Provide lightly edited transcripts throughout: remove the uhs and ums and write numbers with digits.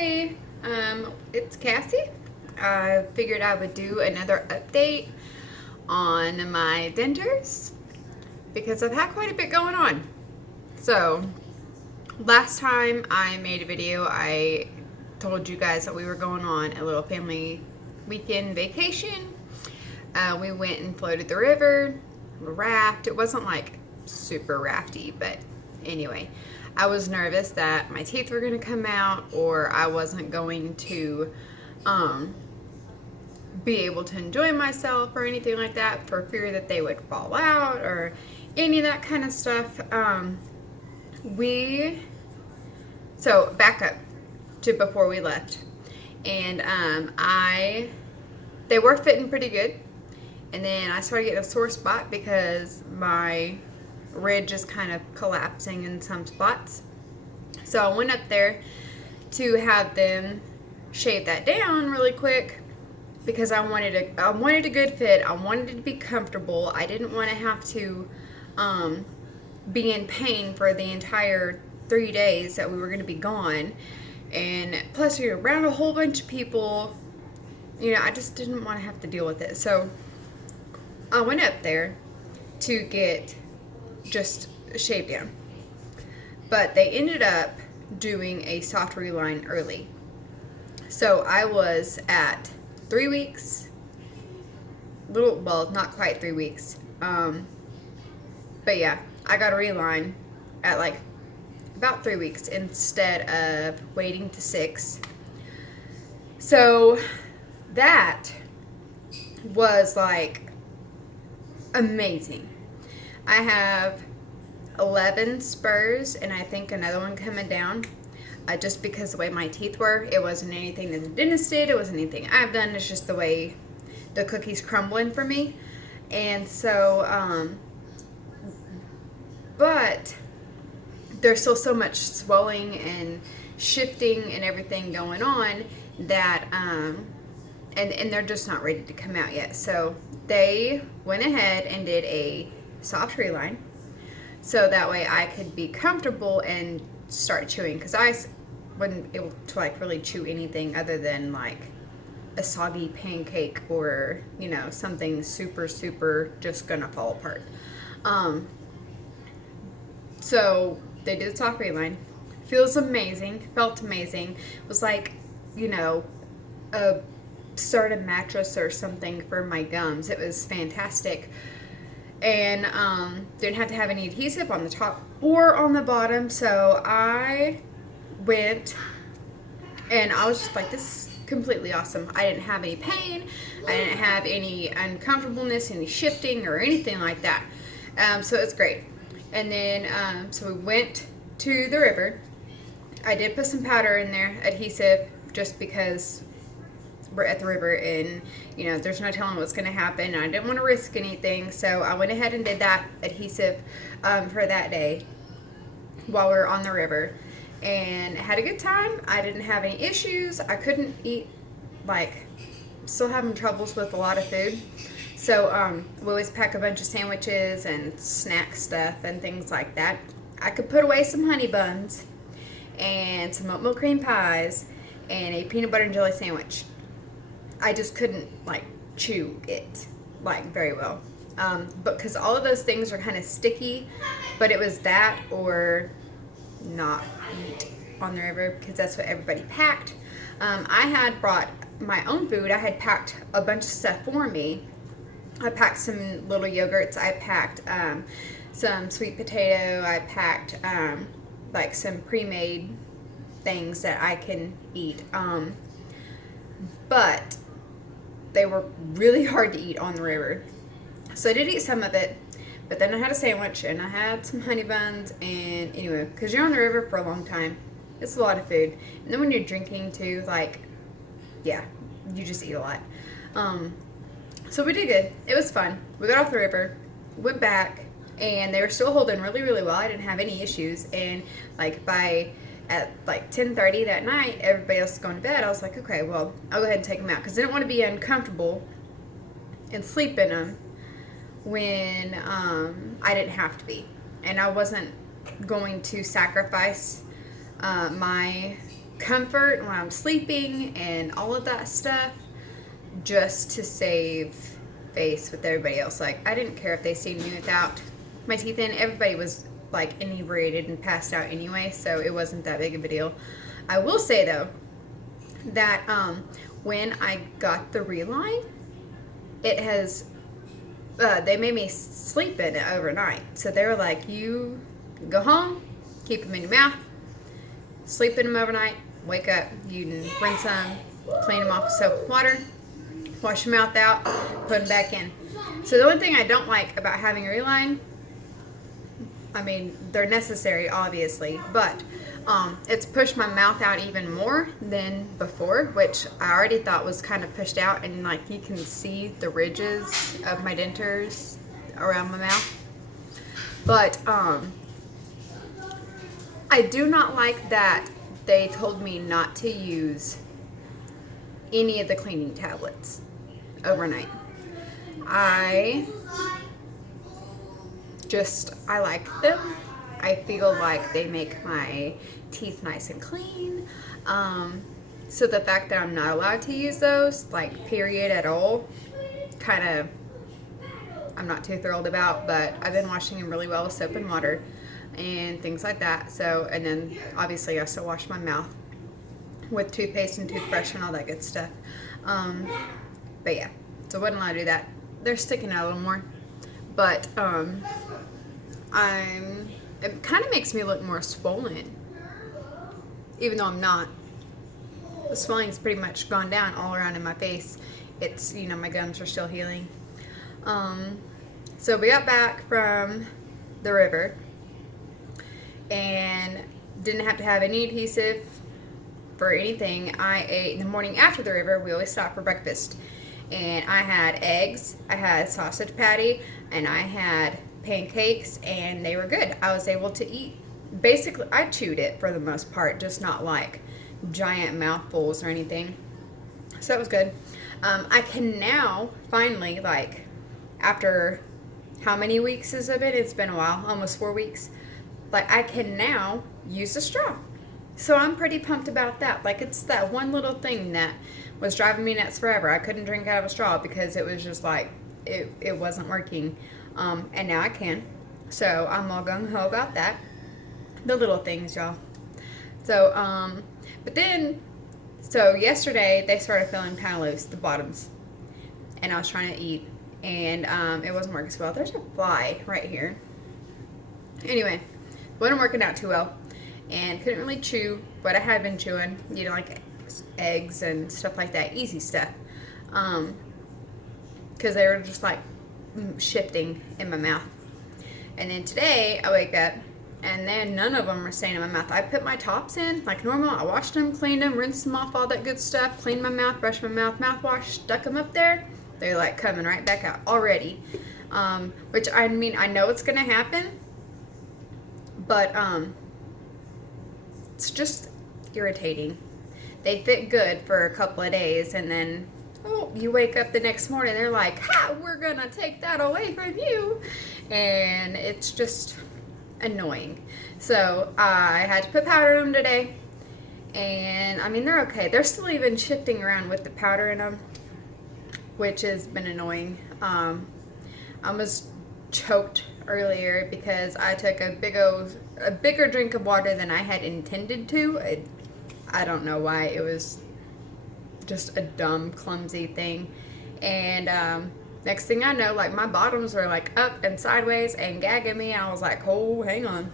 Hey, it's Cassie. I figured I would do another update on my dentures because I've had quite a bit going on. So, last time I made a video, I told you guys that we were going on a little family weekend vacation. We went and floated the river, raft. It wasn't like super rafty, but anyway. I was nervous that my teeth were going to come out or I wasn't going to be able to enjoy myself or anything like that for fear that they would fall out or any of that kind of stuff. So back up to before we left. And they were fitting pretty good. And then I started getting a sore spot because my ridge is kind of collapsing in some spots. So I went up there to have them shave that down really quick because I wanted a good fit. I wanted it to be comfortable. I didn't want to have to be in pain for the entire 3 days that we were going to be gone. And plus you're around a whole bunch of people. You know, I just didn't want to have to deal with it. So I went up there to get just shaved down. But they ended up doing a soft reline early. So I was at 3 weeks, well, not quite 3 weeks. But yeah, I got a reline at like about 3 weeks instead of waiting to 6. So that was like amazing. I have 11 spurs and I think another one coming down just because the way my teeth were. It wasn't anything that the dentist did. It wasn't anything I've done. It's just the way the cookie's crumbling for me. And so, but there's still so much swelling and shifting and everything going on that, and they're just not ready to come out yet. So they went ahead and did a soft reline so that way I could be comfortable and start chewing, because I wasn't able to like really chew anything other than like a soggy pancake or, you know, something super just gonna fall apart. So they did the soft reline. Feels amazing, felt amazing. It was like, you know, a started mattress or something for my gums. It was fantastic. And didn't have to have any adhesive on the top or on the bottom. So I went and I was just like, this is completely awesome. I didn't have any pain. I didn't have any uncomfortableness, any shifting or anything like that. So it's great. And then so we went to the river. I did put some powder in there, adhesive, just because we're at the river and, you know, there's no telling what's going to happen. And I didn't want to risk anything. So I went ahead and did that adhesive for that day while we were on the river. And had a good time. I didn't have any issues. I couldn't eat, like, still having troubles with a lot of food. So we always pack a bunch of sandwiches and snack stuff and things like that. I could put away some honey buns and some oatmeal cream pies and a peanut butter and jelly sandwich. I just couldn't like chew it like very well, but because all of those things are kind of sticky. But it was that or not eat on the river because that's what everybody packed. I had brought my own food. I had packed a bunch of stuff for me. I packed some little yogurts. I packed some sweet potato. I packed like some pre-made things that I can eat. But they were really hard to eat on the river. So I did eat some of it, but then I had a sandwich and I had some honey buns. And anyway, because you're on the river for a long time, it's a lot of food. And then when you're drinking too, like, yeah, you just eat a lot. So we did good. It was fun. We got off the river, went back, and they were still holding really well. I didn't have any issues. And like at like 10:30 that night, everybody else was going to bed. I was like, okay, well, I'll go ahead and take them out because I didn't want to be uncomfortable and sleep in them when I didn't have to be. And I wasn't going to sacrifice my comfort when I'm sleeping and all of that stuff, just to save face with everybody else. Like, I didn't care if they seen me without my teeth in. Everybody was like inebriated and passed out anyway, so it wasn't that big of a deal. I will say though that when I got the Reline, it has they made me sleep in it overnight. So they were like, you go home, keep them in your mouth, sleep in them overnight, wake up, you can rinse them, clean them off with soap and water, wash your mouth out, put them back in. So the only thing I don't like about having a Reline, I mean, they're necessary obviously, but it's pushed my mouth out even more than before, which I already thought was kind of pushed out, and like you can see the ridges of my dentures around my mouth. But I do not like that they told me not to use any of the cleaning tablets overnight. I like them. I feel like they make my teeth nice and clean. So the fact that I'm not allowed to use those, like period at all, kind of, I'm not too thrilled about, but I've been washing them really well with soap and water and things like that. So, and then obviously I still wash my mouth with toothpaste and toothbrush and all that good stuff. But yeah, so I wouldn't allow to do that. They're sticking out a little more, but it kind of makes me look more swollen, even though I'm not. The swelling's pretty much gone down all around in my face. It's, you know, my gums are still healing. So we got back from the river and didn't have to have any adhesive for anything. I ate in the morning after the river. We always stop for breakfast, and I had eggs, I had sausage patty, and I had pancakes, and they were good. I was able to eat. Basically, I chewed it for the most part, just not like giant mouthfuls or anything. So that was good. I can now finally, like, after how many weeks has it been? It's been a while, almost 4 weeks. Like, I can now use a straw. So I'm pretty pumped about that. Like, it's that one little thing that was driving me nuts forever. I couldn't drink out of a straw because it was just like, it wasn't working. And now I can. So I'm all gung-ho about that. The little things, y'all. So, but then, so yesterday they started feeling kind of loose, the bottoms. And I was trying to eat, and it wasn't working so well. There's a fly right here. Anyway, wasn't working out too well. And couldn't really chew what I had been chewing, you know, like eggs and stuff like that, easy stuff. Because they were just like shifting in my mouth. And then today I wake up and then none of them are staying in my mouth. I put my tops in like normal. I washed them, cleaned them, rinsed them off, all that good stuff, cleaned my mouth, brushed my mouth, mouthwash, stuck them up there. They're like coming right back out already. Which, I mean, I know it's gonna happen, but it's just irritating. They fit good for a couple of days, and then, oh, you wake up the next morning, they're like, ha, we're gonna take that away from you. And it's just annoying. So I had to put powder in them today, and I mean, they're okay. They're still even shifting around with the powder in them, which has been annoying. I was choked earlier because I took a bigger drink of water than I had intended to. I don't know why. It was just a dumb, clumsy thing. And next thing I know, like, my bottoms were like up and sideways and gagging me. I was like, oh, hang on.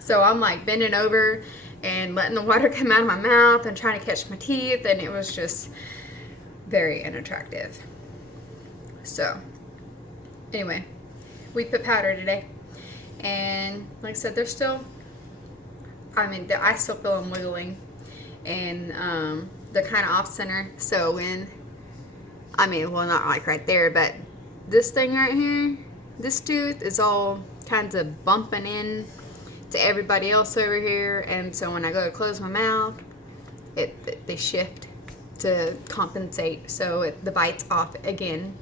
So I'm like bending over and letting the water come out of my mouth and trying to catch my teeth, and it was just very unattractive. So anyway, we put powder today, and like I said, they're still, I mean, I still feel them wiggling, and they're kind of off center. So when, I mean, well, not like right there, but this thing right here, this tooth is all kinds of bumping in to everybody else over here, and so when I go to close my mouth, they shift to compensate, so the bite's off again,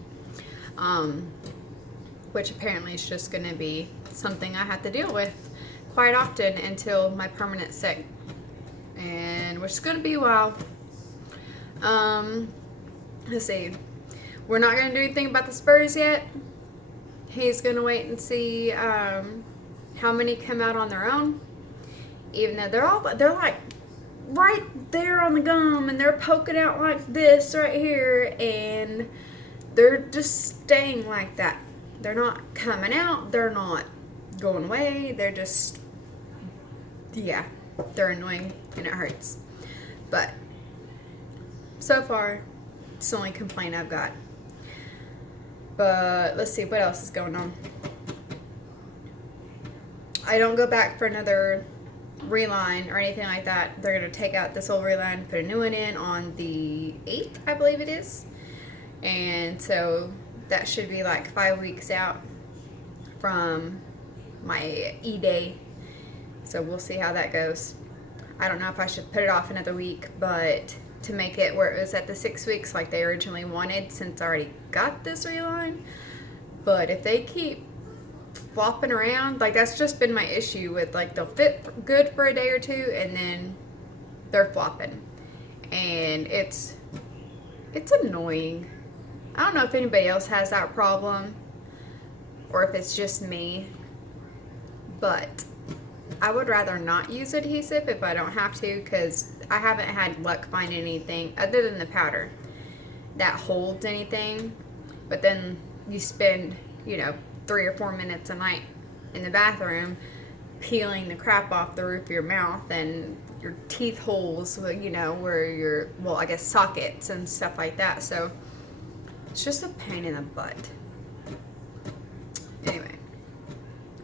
which apparently is just going to be something I have to deal with quite often until my permanent set and which is gonna be a while. Let's see. We're not gonna do anything about the spurs yet. He's gonna wait and see how many come out on their own. Even though they're like right there on the gum, and they're poking out like this right here, and they're just staying like that. They're not coming out. They're not going away. They're just, yeah, they're annoying and it hurts. But so far, it's the only complaint I've got. But let's see what else is going on. I don't go back for another reline or anything like that. They're going to take out this old reline, put a new one in on the 8th, I believe it is. And so that should be like 5 weeks out from my E-Day. So we'll see how that goes. I don't know if I should put it off another week, but to make it where it was at the 6 weeks like they originally wanted, since I already got this reline. But if they keep flopping around, like that's just been my issue with, like they'll fit good for a day or two and then they're flopping, and it's annoying. I don't know if anybody else has that problem or if it's just me, but I would rather not use adhesive if I don't have to, because I haven't had luck finding anything other than the powder that holds anything. But then you spend, 3 or 4 minutes a night in the bathroom peeling the crap off the roof of your mouth and your teeth holes, where your, I guess sockets and stuff like that. So it's just a pain in the butt. Anyway,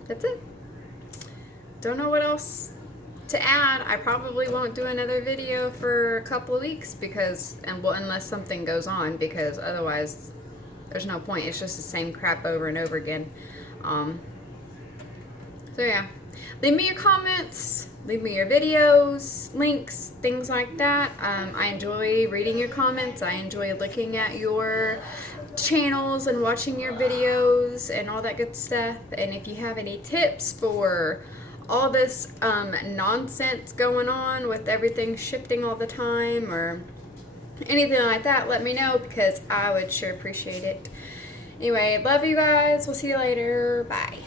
that's it. Don't know what else to add. I probably won't do another video for a couple of weeks unless something goes on, because otherwise there's no point. It's just the same crap over and over again. So yeah, leave me your comments, leave me your videos, links, things like that. I enjoy reading your comments. I enjoy looking at your channels and watching your videos and all that good stuff. And if you have any tips for all this nonsense going on with everything shifting all the time or anything like that, let me know, because I would sure appreciate it. Anyway, love you guys. We'll see you later. Bye.